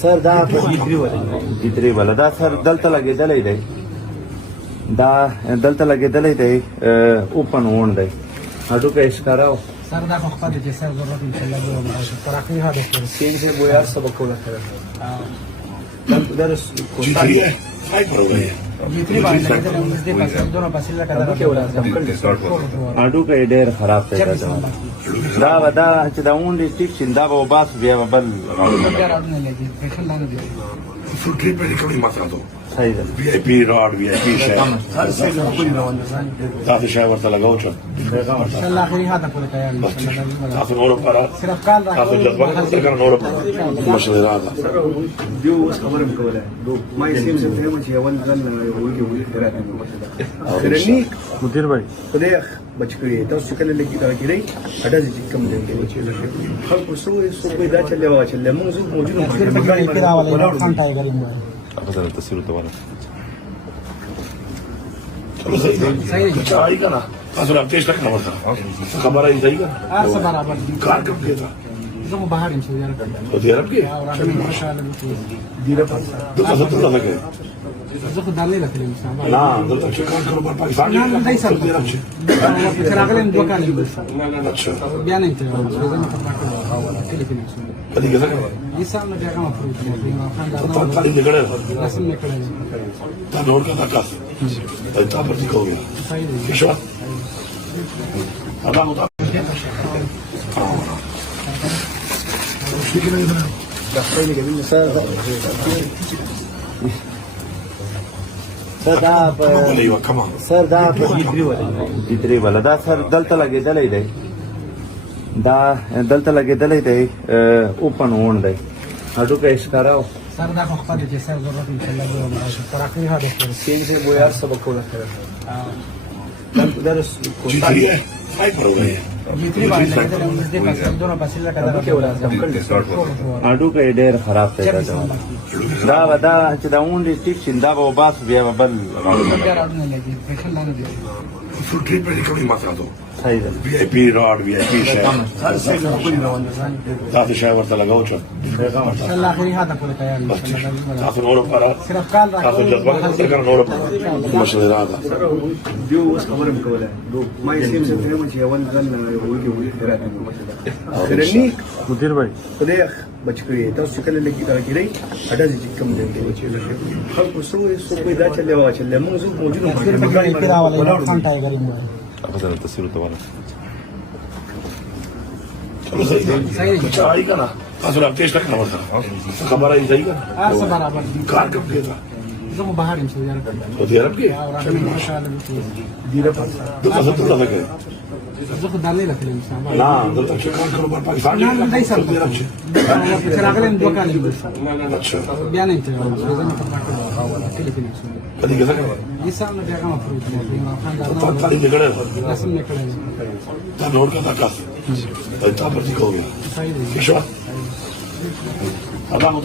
سر دا ګیدری ولا دا سر دلته لګیدلې دی دا دلته لګیدلې دی اوپن وون دی اډو کې اشکاراو سر دا خپل چې سر ضرورت ان شاء الله به ترقی ها ده سین سے وہ یار سبق کو لگا درس کوتا ہے جتنی بار لگے ته موږ دې پاسه دونو پاسه لگا اډو کې ډېر خراب پیدا دا ودا چې دا اون دې ټیک شیندا به باس بیا بل راځي نه لګي په خلانو دي فوټری په کومه ماتره ته صحیح ده وی آی پی راډ وی آی پی شای تاسو شای ورته لګاو چې ان شاء الله اخري هذا كله تیار ان شاء الله تاسو نور پر صرف کال تاسو جذبه څنګه نور مشوره راځه دیو اوس خبره کوله ما یې سیم څه ته چې اول ځل وګي راځي اخرنی مدیر بھائی خدای بچ کړی تاسو کله لګی دا کړی اډه چې کم دی خلکو سو پیدا چلے وا چلے موجود صرف ګړي پیدا والے خان ټایګر یې ابدا تصویر ته ولا صحیح چای کنه تاسو راځئ څنګه ورته خبره یې ځای کنه ارس برابر کار کوم کېدا زه بهر ان شاء الله او دې رب کې ان شاء الله دیره پاس تاسو ته راځئ زه خو دالې راکړم ان شاء الله نه دلته چې کار کوم په پاکستان نه دای سره دې رب چې چې راغلم دوه کال دي اچھا بیا نه ته زه نه پاتې ټلیفون کدی ګذر دي سال نه بیا کوم فروټ خان دا په تعلیم دې کړه رسم نه کړی تا نور کا تاسو تا پر دې کوی صحیح دی څه شو ادا مو سر دا ګیدری ولا دا سر دلته لګیدلې دی دا دلته لګیدلې دی اوپن وون دی اډو کې اشکاراو سر دا خپل چې سر ضرورت ان شاء الله به ترقی ها ده سین سے وہ یار سبق کو لگا درس کوتا ہے جتنی بار لگے ته موږ دې پاسه دونو پاسه لگا اډو کې ډېر خراب پیدا دا ودا چې دا اون دې ټیک شیندا به باس بیا بل راځي نه لګي په خلانو دي فوټری په کومه ماتره ته صحیح ده وی آی پی راډ وی آی پی شای تاسو شای ورته لګاو چې ان شاء الله اخري هذا كله تیار ان شاء الله تاسو نور پر صرف کال تاسو جذبه څنګه نور مشوره راځه دیو اوس خبره کوله ما یې سیم څه ته چې اول ځل وګي راځي اخرنی مدیر بھائی خدای بچ کړی تاسو کله لګی دا کړی اډه چې کم دی خلکو سو پیدا چلے وا چلے موجود صرف ګړي پیدا والے خان ټایګر یې ابدا تصویر ته ولا صحیح دی چای کنه تاسو راځئ څنګه ورته خبره یې ځای کنه ارس برابر کار کوم کېدا زه بهر ان شاء الله او دې رب کې ان شاء الله دیره پاس تاسو ته راځئ زه خو دالې راکړم ان شاء الله نه دلته چې کار کوم په پاکستان نه دای سره دې رب چې چې راغلم دوه کال دي اچھا بیا نه ته زه نه پاتې ټلیفون کدی ګذر دي سال نه بیا کوم فروټ خان دا په تعلیم دې کړه رسم نه کړی تا نور کا تاسو تا پر دې کوی صحیح دی څه شو ادا مو